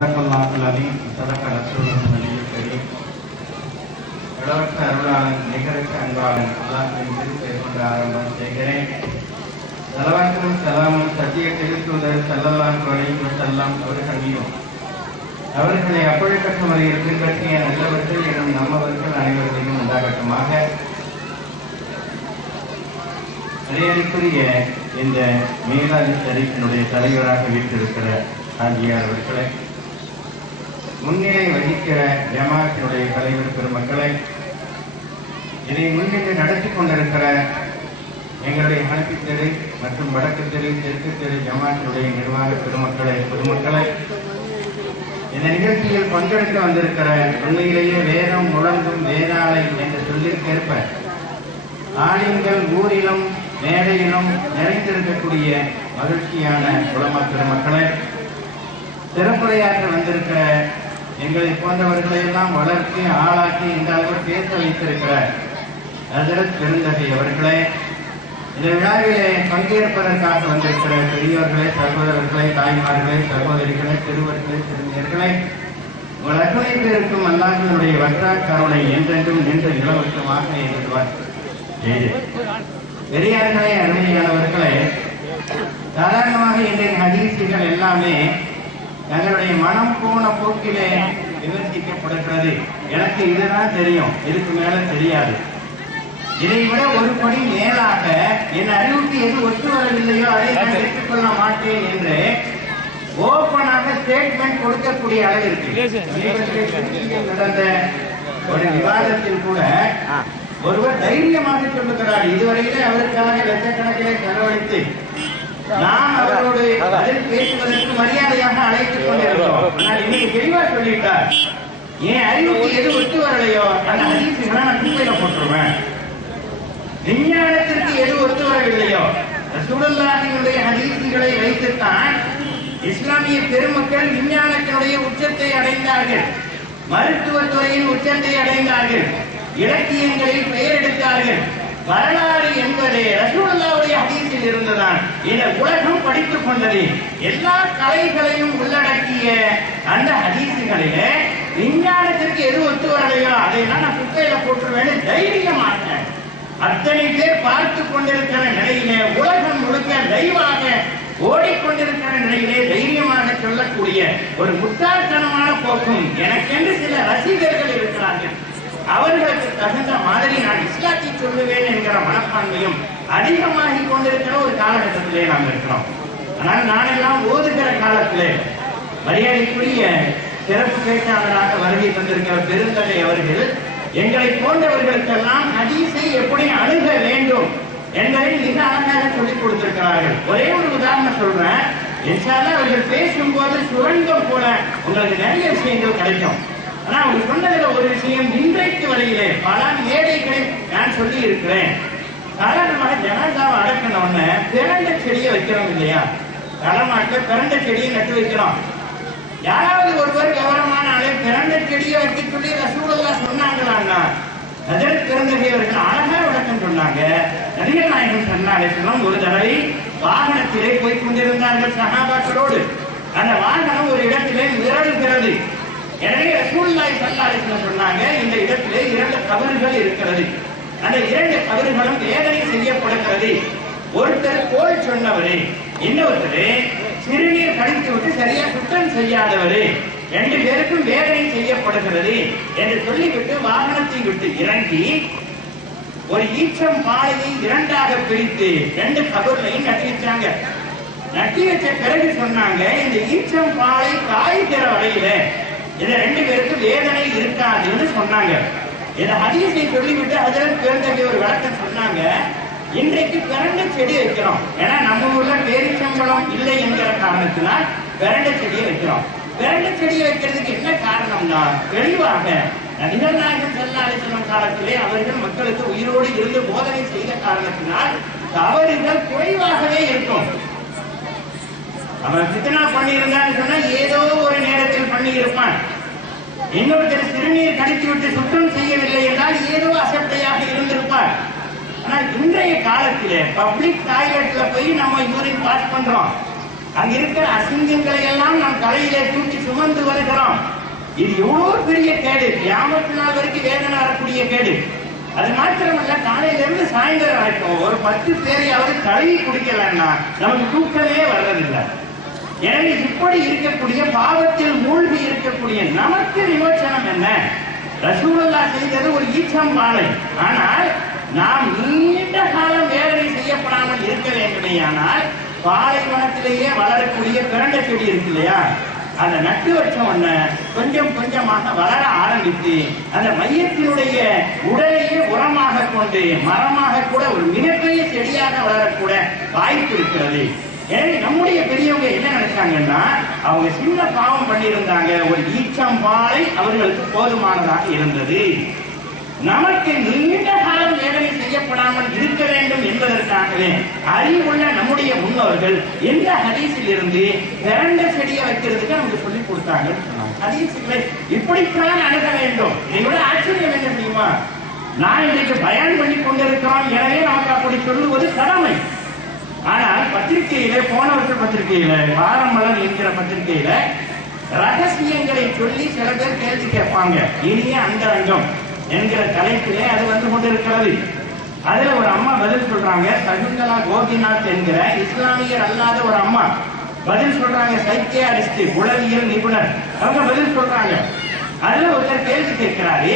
صدق الله العظيم صدق رسوله النبي الكريم இளவற்ற அருளாளன் நிகரற்ற அன்பாளன் அல்லாஹின் திருப்பெயர் கொண்டு ஆரம்பம் செய்கிறேன் செலவாக்கும் செலாமும் சத்திய திருத்தூதர் செல்லலாம் குறையும் செல்லம் அவர்கள் மீதும் அவர்களை அப்பழுக்கற்ற முறையில் பின்பற்றிய நல்லவர்கள் எனும் நம்மவர்கள் அனைவர்களையும் உண்டாகட்டுமாக மரியாதைக்குரிய இந்த மீனாதி ஷரீஃபினுடைய தலைவராக வீட்டிருக்கிற ஆஜியார் அவர்களை முன்னிலை வகிக்கிற ஜமாத்தினுடைய தலைவர் பெருமக்களை இதை முன்னிலை நடத்தி கொண்டிருக்கிற எங்களுடைய ஹனபி தெரு மற்றும் வடக்கு தெரு தெற்கு தெரு ஜமாத்தினுடைய நிர்வாக பெருமக்களை பொதுமக்களை இந்த நிகழ்ச்சியில் பங்கெடுக்க வந்திருக்கிற உண்மையிலேயே வேதம் முழங்கும் வேதாளை என்ற சொல்லிற்கேற்ப ஆலயங்கள் ஊரிலும் மேடையிலும் நிறைந்திருக்கக்கூடிய மகிழ்ச்சியான உலமா பெருமக்களை சிறப்புரையாற்ற வந்திருக்கிற எங்களை போன்றவர்களை எல்லாம் வளர்த்து ஆளாக்கி இந்த அளவு பேச வைத்திருக்கிற ஹசரத் பெருந்தகை அவர்களே இந்த விழாவிலே பங்கேற்பதற்காக வந்திருக்கிற பெரியவர்களே சகோதரர்களே தாய்மார்களே சகோதரிகளே திருவர்களே சிறுமியர்களே உங்கள் அத்துணை இருக்கும் அல்லாஹினுடைய வற்றா கருணை என்றென்றும் நின்று நிலவற்றமாக எழுதுவார் பெரியார்களே அருமையானவர்களே சாதாரணமாக இன்றைய ஹதீசுகள் எல்லாமே தங்களுடைய மனம் போன போக்கிலே விமர்சிக்கப்படுகிறது எனக்கு இதுதான் தெரியும். இதுக்கு மேல தெரியாது. இதை விட ஒரு படி மேலாக என் அறிவுக்கு எது ஒத்து வரவில்லையோ அதை நான் ஏற்றுக்கொள்ள மாட்டேன் என்று ஓபனாக ஸ்டேட்மெண்ட் கொடுக்கக்கூடிய அளவிற்கு நடந்த ஒரு விவாதத்தில் கூட ஒருவர் தைரியமாக சொல்லுகிறார். இதுவரையிலே அவருக்காக லட்சக்கணக்கிலே செலவழித்து நாம் அவரோடு பதில் பேசுவதற்கு மரியாதையாக அழைத்துக் ஆனால் இன்னைக்கு தெளிவா சொல்லிட்டார் என் அறிவுக்கு எது ஒத்து வரலையோ அந்த ஹதீசுகளை நான் குப்பையில போட்டுருவேன். விஞ்ஞானத்திற்கு எது ஒத்து வரவில்லையோ ரசூலுல்லாஹினுடைய ஹதீசுகளை வைத்துத்தான் இஸ்லாமிய பெருமக்கள் விஞ்ஞானத்தினுடைய உச்சத்தை அடைந்தார்கள். மருத்துவத்துறையின் உச்சத்தை அடைந்தார்கள். இலக்கியங்களில் பெயர் எடுத்தார்கள். வரலாறு என்பது ரசூல்லாவுடைய ஹதீஸில் இருந்துதான் இதை உலகம் படித்துக் கொண்டது. எல்லா கலைகளையும் உள்ளடக்கிய அந்த ஹதீசுகளிலே விஞ்ஞானத்திற்கு எது ஒத்து வரலையோ அதையெல்லாம் நான் குப்பையில போட்டுருவேன்னு தைரியமாக அத்தனை பேர் பார்த்து கொண்டிருக்கிற நிலையிலே உலகம் முழுக்க லைவாக ஓடிக்கொண்டிருக்கிற நிலையிலே தைரியமாக சொல்லக்கூடிய ஒரு முட்டாள்தனமான போக்கும் எனக்கென்று சில ரசிகர்கள் இருக்கிறார்கள். அவர்களுக்கு தகுந்த மாதிரி நான் இஸ்லாத்தை சொல்லுவேன் என்கிற மனப்பான்மையும் அதிகமாகி கொண்டிருக்கிற ஒரு காலகட்டத்திலே நாம் இருக்கிறோம். ஆனால் நானெல்லாம் ஓதுகிற காலத்திலே மரியாதைக்குரிய சிறப்பு பேச்சாளராக வருகை தந்திருக்கிற பெருந்தகை அவர்கள் எங்களை போன்றவர்களுக்கெல்லாம் ஹதீஸை எப்படி அணுக வேண்டும் என்பதை மிக அழகாக சொல்லிக் கொடுத்திருக்கிறார்கள். ஒரே ஒரு உதாரணம் சொல்றேன். இன்ஷால்லா அவர்கள் பேசும்போது சுரங்கம் போல உங்களுக்கு நிறைய விஷயங்கள் கிடைக்கும். ஆனா அவங்க சொன்னதுல ஒரு விஷயம் பல மேடைகளில் நான் சொல்லி இருக்கிறேன் சாதாரணமாக ஜனாதாவை அடக்கின உடனே செடியை வைக்கிறோம் இல்லையா? தலைமாட்ட பிறந்த செடியை நட்டு வைக்கிறோம். யாராவது ஒருவர் கௌரவமான ஆளு பிறந்த செடியை வைக்க சொல்லி ரசூலா சொன்னாங்களான்னா நஜர் பிறந்தகை அவர்கள் அழகா விளக்கம் சொன்னாங்க. நடிகர் நாயகன் சொன்னாலும் ஒரு தடவை வாகனத்திலே போய் கொண்டிருந்தார்கள் சகாபாக்களோடு அந்த வாகனம் ஒரு இடத்திலே மிரளுகிறது எனவே ரசூல்லாய் சல்லாலிஸ்ல சொன்னாங்க இந்த இடத்திலே இரண்டு கபறுகள் இருக்கிறது. அந்த இரண்டு கபறுகளும் வேதனை செய்யப்படுகிறது. ஒருத்தர் கோல் சொன்னவரே இன்னொருத்தர் சிறுநீர் கழித்து விட்டு சரியா சுத்தம் செய்யாதவரு ரெண்டு பேருக்கும் வேதனை செய்யப்படுகிறது என்று சொல்லிவிட்டு வாகனத்தை விட்டு இறங்கி ஒரு ஈச்சம் பாலையை இரண்டாக பிரித்து ரெண்டு கபர்லையும் நட்டி வச்சாங்க. நட்டி வச்ச பிறகு சொன்னாங்க இந்த ஈச்சம் பாலை காய்கிற வரையில இதை ரெண்டு பேருக்கும் வேதனை இருக்காதுன்னு சொன்னாங்க. இந்த ஹதீஸை சொல்லிவிட்டு அதில் பிறந்தகை ஒரு விளக்கம் சொன்னாங்க. இன்றைக்கு பிறண்ட செடி வைக்கிறோம். ஏன்னா நம்ம ஊர்ல பேரிச்சம்பளம் இல்லை என்கிற காரணத்தினால் பிறண்ட செடியை வைக்கிறோம். பிறண்ட செடியை வைக்கிறதுக்கு என்ன காரணம்னா தெளிவாக நடிகர் நாயகம் செல்லாலிசனம் காலத்திலே அவர்கள் மக்களுக்கு உயிரோடு இருந்து போதனை செய்த காரணத்தினால் தவறுகள் குறைவாகவே இருக்கும். அவன் சித்தனா பண்ணியிருந்தான்னு சொன்னா ஏதோ ஒரு நேரத்தில் பண்ணியிருப்பான். இன்னொருத்தர் சிறுநீர் கடித்து விட்டு சுத்தம் செய்யவில்லை என்றால் ஏதோ அசட்டையாக இருந்திருப்பார் ஆனால் இன்றைய காலத்தில் பப்ளிக் டாய்லெட்ல போய் நம்ம யூரின் பாஸ் பண்றோம். அங்க இருக்கிற அசிங்கங்களை எல்லாம் நம் தலையிலே தூக்கி சுமந்து வருகிறோம். இது எவ்வளவு பெரிய கேடு. கிராமத்து நாள் வரைக்கும் வேதனை வரக்கூடிய கேடு. அது மாத்திரமல்ல காலையில இருந்து சாயந்தரம் வரைக்கும் ஒரு பத்து பேரையாவது கழுவி குடிக்கலன்னா நமக்கு தூக்கமே வர்றதில்லை. எனவே இப்படி இருக்கக்கூடிய பாவத்தில் மூழ்கி இருக்கக்கூடிய நமக்கு விமோசனம் என்ன? ரசூலல்லா செய்தது ஒரு ஈச்சம் மாலை. ஆனால் நாம் நீண்ட காலம் வேலை செய்யப்படாமல் இருக்க வேண்டுமேயானால் பாலைவனத்திலேயே வளரக்கூடிய பிறண்ட செடி இருக்கு இல்லையா? அதை நட்டு வச்ச உடனே கொஞ்சம் கொஞ்சமாக வளர ஆரம்பித்து அந்த மையத்தினுடைய உடலையே உரமாக கொண்டு மரமாக கூட ஒரு மிகப்பெரிய செடியாக வளரக்கூட வாய்ப்பு இருக்கிறது. எனவே நம்முடைய பெரியவங்க என்ன நினைச்சாங்கன்னா அவங்க சின்ன பாவம் பண்ணியிருந்தாங்க. ஒரு ஈச்சம்பாலை அவர்களுக்கு போதுமானதாக இருந்தது. நமக்கு நீண்ட காலம் வேதனை செய்யப்படாமல் இருக்க வேண்டும் என்பதற்காகவே அறிவுள்ள நம்முடைய முன்னோர்கள் எந்த ஹதீஸில் இருந்து திரண்ட செடியை வைக்கிறதுக்கு நமக்கு சொல்லிக் கொடுத்தாங்க. ஹதீஸுகளை இப்படித்தான் அணுக வேண்டும். என்னோட ஆச்சரியம் என்ன தெரியுமா? நான் இன்றைக்கு பயன் பண்ணி கொண்டிருக்கிறோம். எனவே நமக்கு அப்படி சொல்லுவது கடமை. ஆனால் பத்திரிகையில போன வருஷ பத்திரிகையில வாரமலர் என்கிற பத்திரிகையில ரகசியங்களை சொல்லி சில பேர் கேள்வி கேட்பாங்க. இனிய அங்கரங்கம் என்கிற தலைப்பிலே அது வந்து கொண்டிருக்கிறது. அதுல ஒரு அம்மா பதில் சொல்றாங்க. சகுந்தலா கோபிநாத் என்கிற இஸ்லாமியர் அல்லாத ஒரு அம்மா பதில் சொல்றாங்க. சைக்கியாரிஸ்ட் உளவியல் நிபுணர். அவங்க பதில் சொல்றாங்க. அதுல ஒருத்தர் கேள்வி கேட்கிறாரு.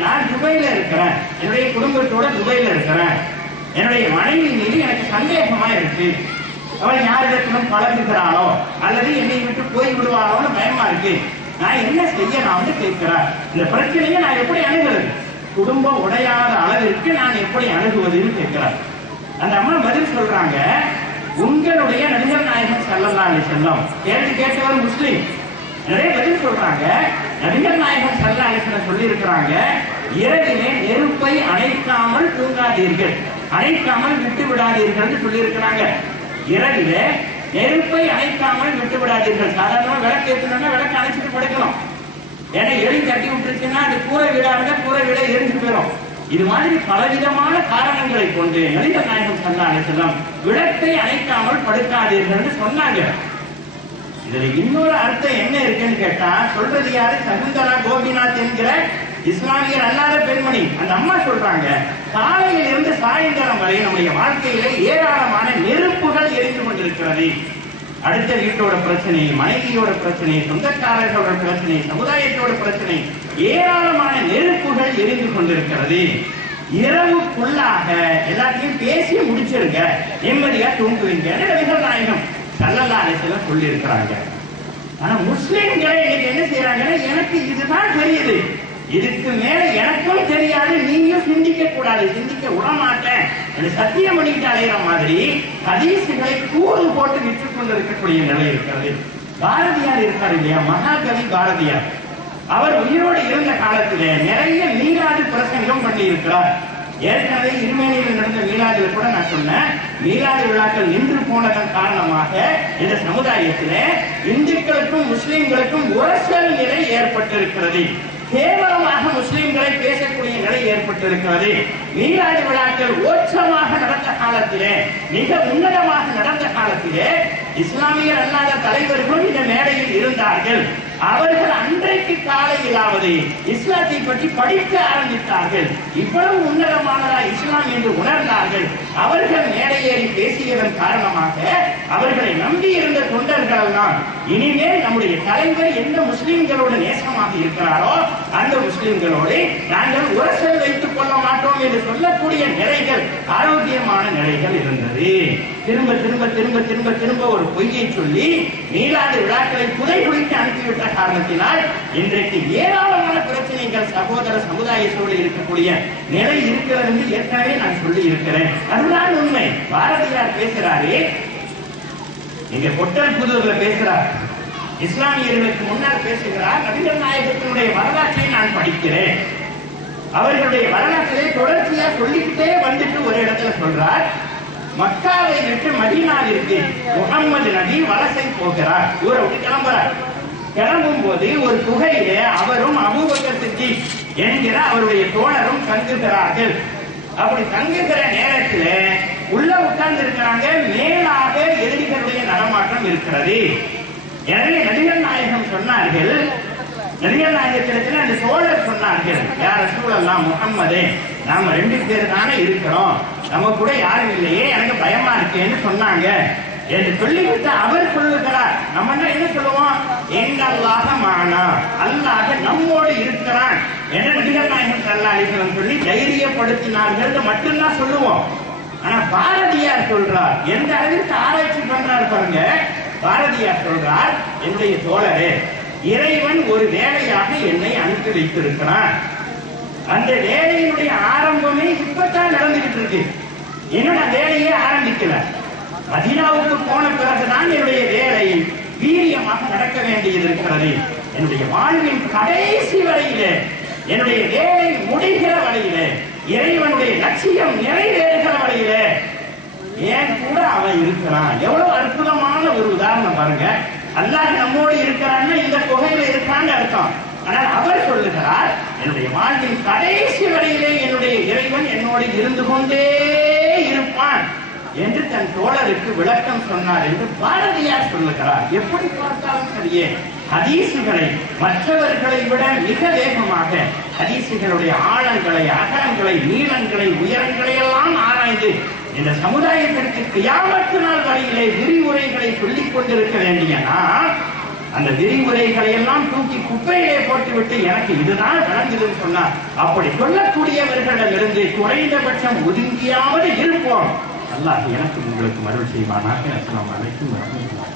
நான் துபையில இருக்கிறேன். என்னுடைய குடும்பத்தோட துபையில இருக்கிறேன். என்னுடைய மனைவி மீது எனக்கு சந்தேகமா இருக்கு. அவள் யாரிடத்திலும் பழகுகிறாளோ அல்லது என்னை விட்டு போய் விடுவாளோன்னு பயமா இருக்கு. நான் என்ன செய்ய நான் வந்து கேட்கிறார் இந்த பிரச்சனையை நான் எப்படி அணுகிறது? குடும்பம் உடையாத அளவிற்கு நான் எப்படி அணுகுவதுன்னு கேட்கிறார் அந்த அம்மா பதில் சொல்றாங்க உங்களுடைய நடிகர் நாயகன் சல்லல்லா செல்லம் கேள்வி கேட்டவர் முஸ்லீம். நிறைய பதில் சொல்றாங்க நடிகர் நாயகன் செல்ல அலிசன் சொல்லி இருக்கிறாங்க இரவிலே நெருப்பை அணைக்காமல் தூங்காதீர்கள். அணைக்காமல் விட்டு விடாதீர்கள் சொல்லியிருக்கிறாங்க. இரவில் நெருப்பை அணைக்காமல் விட்டு விடாதீர்கள் சாதாரண விளக்கு ஏற்றணும்னா விளக்கு அணைச்சிட்டு படுக்கணும். ஏன்னா எலி தட்டி விட்டுருச்சுன்னா அது கூரை வீடா இருந்தா கூரை வீடா எரிஞ்சு போயிடும். இது மாதிரி பலவிதமான காரணங்களை கொண்டு நடிகர் நாயகம் சொன்னாங்க செல்லம் விளக்கை அணைக்காமல் படுக்காதீர்கள் சொன்னாங்க. இதுல இன்னொரு அர்த்தம் என்ன இருக்குன்னு கேட்டா சொல்றது யாரு? சகுந்தலா கோபிநாத் என்கிற இஸ்லாமியர் அல்லாத பெண்மணி. அந்த அம்மா சொல்றாங்க காலையில் இருந்து சாயந்தரம் வரை நம்முடைய வாழ்க்கையில ஏராளமான நெருப்புகள் எரிந்து கொண்டிருக்கிறது. அடுத்த வீட்டோட பிரச்சனை மனைவியோட பிரச்சனை சொந்தக்காரர்களோட பிரச்சனை சமுதாயத்தோட பிரச்சனை ஏராளமான நெருப்புகள் எரிந்து கொண்டிருக்கிறது. இரவுக்குள்ளாக எல்லாத்தையும் பேசி முடிச்சிருங்க. நிம்மதியா தூங்குவீங்க. நபிகள் நாயகம்? சல்லல்லா அலிஸ்லாம் சொல்லி இருக்கிறாங்க ஆனா முஸ்லிம்களை இன்னைக்கு என்ன செய்யறாங்கன்னா எனக்கு இதுதான் தெரியுது இதுக்கு மேல எனக்கும் தெரியாது நீங்களும் சிந்திக்க கூடாது. சிந்திக்க விட மாட்டேன் என்று சத்தியம் பண்ணிக்கிட்டு அலைகிற மாதிரி ஹதீசுகளை கூறு போட்டு விற்று கொண்டு இருக்கக்கூடிய நிலை இருக்கிறது. பாரதியார் இருக்காரு இல்லையா? மகாகவி பாரதியார். அவர் உயிரோடு இருந்த காலத்திலே நிறைய மீளாது பிரசங்கம் பண்ணி இருக்கிறார் ஏற்கனவே இருமேனியில் நடந்த மீளாதுல கூட நான் சொன்னேன் மீளாது விழாக்கள் நின்று போனதன் காரணமாக இந்த சமுதாயத்திலே இந்துக்களுக்கும் முஸ்லிம்களுக்கும் உரசல் நிலை ஏற்பட்டிருக்கிறது. கேவலமாக முஸ்லிம்களை பேசக்கூடிய நிலை ஏற்பட்டிருக்கிறது. மீளாது விழாக்கள் ஓச்சமாக நடந்த காலத்திலே மிக உன்னதமாக நடந்த காலத்திலே இஸ்லாமியர் அல்லாத தலைவர்களும் இந்த மேடையில் இருந்தார்கள். அவர்கள் அன்றைக்கு காலையிலாவது இஸ்லாத்தை பற்றி படிக்க ஆரம்பித்தார்கள். இவ்வளவு உன்னதமானதா இஸ்லாம் என்று உணர்ந்தார்கள். அவர்கள் மேடையேறி பேசியதன் காரணமாக அவர்களை நம்பி இருந்த தொண்டர்கள் தான் இனிமேல் நம்முடைய தலைவர் எந்த முஸ்லிம்களோடு நேசமாக இருக்கிறாரோ அந்த முஸ்லிம்களோடு நாங்கள் உரசல் வைத்துக் கொள்ள மாட்டோம் என்று சொல்லக்கூடிய நிலைகள் ஆரோக்கியமான நிலைகள் இருந்தது. திரும்ப திரும்ப திரும்ப திரும்ப திரும்ப ஒரு பொய்யை சொல்லி நீலாது விழாக்களை புதை குளித்து அனுப்பிவிட்ட காரணத்தினால் இன்றைக்கு ஏராளமான பிரச்சனைகள் சகோதர சமுதாயத்தோடு இருக்கக்கூடிய நிலை இருக்கிறது என்று ஏற்கனவே நான் சொல்லி இருக்கிறேன் அதுதான் உண்மை. பாரதியார் பேசுறாரு. இங்க பொட்டல் புதூர்ல பேசுறார். இஸ்லாமியர்களுக்கு முன்னால் பேசுகிறார். நபிகள் நாயகத்தினுடைய வரலாற்றை நான் படிக்கிறேன். அவர்களுடைய வரலாற்றிலே தொடர்ச்சியா சொல்லிக்கிட்டே வந்துட்டு ஒரு இடத்துல சொல்றார். மக்காவை விட்டு மதீனாவிற்கு முகம்மது நபி வலசை போகிறார். ஊரை விட்டு கிளம்புறார். கிளம்பும் போது ஒரு குகையிலே அவரும் அபூபக்கர் சித்தி என்கிற அவருடைய தோழரும் தங்குகிறார்கள். அப்படி தங்குகிற நேரத்தில் உள்ள உட்கார்ந்து இருக்கிறாங்க மேலாக எதிரிகளுடைய நடமாட்டம் இருக்கிறது. எனவே நடிகர் நாயகம் சொன்னார்கள். நடிகர் நாயகத்திடத்தில் அந்த சோழர் சொன்னார்கள். யார் சூழல்லாம் முகம்மது நாம ரெண்டு பேர் தானே இருக்கிறோம். நம்ம கூட யாரும் இல்லையே எனக்கு பயமா இருக்கேன்னு சொன்னாங்க. என்று சொல்லிவிட்டு அவர் சொல்லுகிறார். நம்ம என்ன என்ன சொல்லுவோம்? எங்கல்லாக மானா அல்லாஹ் நம்மோடு இருக்கிறான் என்று நடிகர் நாயகம் சல்லா சொல்லி தைரியப்படுத்தினார்கள் மட்டும்தான் சொல்லுவோம். ஆனா பாரதியார் சொல்றார். எந்த அளவிற்கு ஆராய்ச்சி பண்றாரு பாருங்க. பாரதியார் சொல்றார் என்னுடைய தோழரே இறைவன் ஒரு வேலையாக என்னை அனுப்பி வைத்திருக்கிறான். அந்த வேலையினுடைய ஆரம்பமே இப்பதான் நடந்துகிட்டு இருக்கு. என்னோட வேலையே ஆரம்பிக்கல. மதினாவுக்கு போன பிறகுதான் என்னுடைய வேலை வீரியமாக நடக்க வேண்டியது இருக்கிறது என்னுடைய வாழ்வின் கடைசி வரையிலே என்னுடைய வேலை முடிகிற வரையிலே இறைவனுடைய லட்சியம் நிறைவேறுகிற வரையிலே ஏன் கூட அவன் இருக்கிறான்? எவ்வளவு அற்புதமான ஒரு உதாரணம் பாருங்க. அல்லாஹ் நம்மோடு இருக்கிறான்னு இந்த குகையில இருக்கான்னு அர்த்தம். ஆனால் அவர் சொல்லுகிறார் என்னுடைய வாழ்வின் கடைசி வரையிலே என்னுடைய இறைவன் என்னோடு இருந்து கொண்டே இருப்பான் என்று தன் தோழருக்கு விளக்கம் சொன்னார் என்று பாரதியார் சொல்லுகிறார். எப்படி பார்த்தாலும் சரியே ஹதீசுகளை மற்றவர்களை விட மிக வேகமாக ஹதீசுகளுடைய ஆழங்களை அகலங்களை நீளங்களை உயரங்களை எல்லாம் ஆராய்ந்து இந்த சமுதாயத்திற்கு கியாமத்து நாள் வரையிலே விரிவுரைகளை சொல்லிக் கொண்டிருக்க வேண்டிய நான் அந்த விரிவுரைகளை எல்லாம் தூக்கி குப்பையிலே போட்டுவிட்டு எனக்கு இதுதான் விளங்குதுன்னு சொன்னார். அப்படி சொல்லக்கூடியவர்களிடமிருந்து குறைந்தபட்சம் ஒதுங்கியாவது இருப்போம். அல்லாஹ் எனக்கு உங்களுக்கு மறுபடி செய்வானாக. அஸ்ஸலாமு அனைத்தும் வரஹ்மத்துல்லாஹி.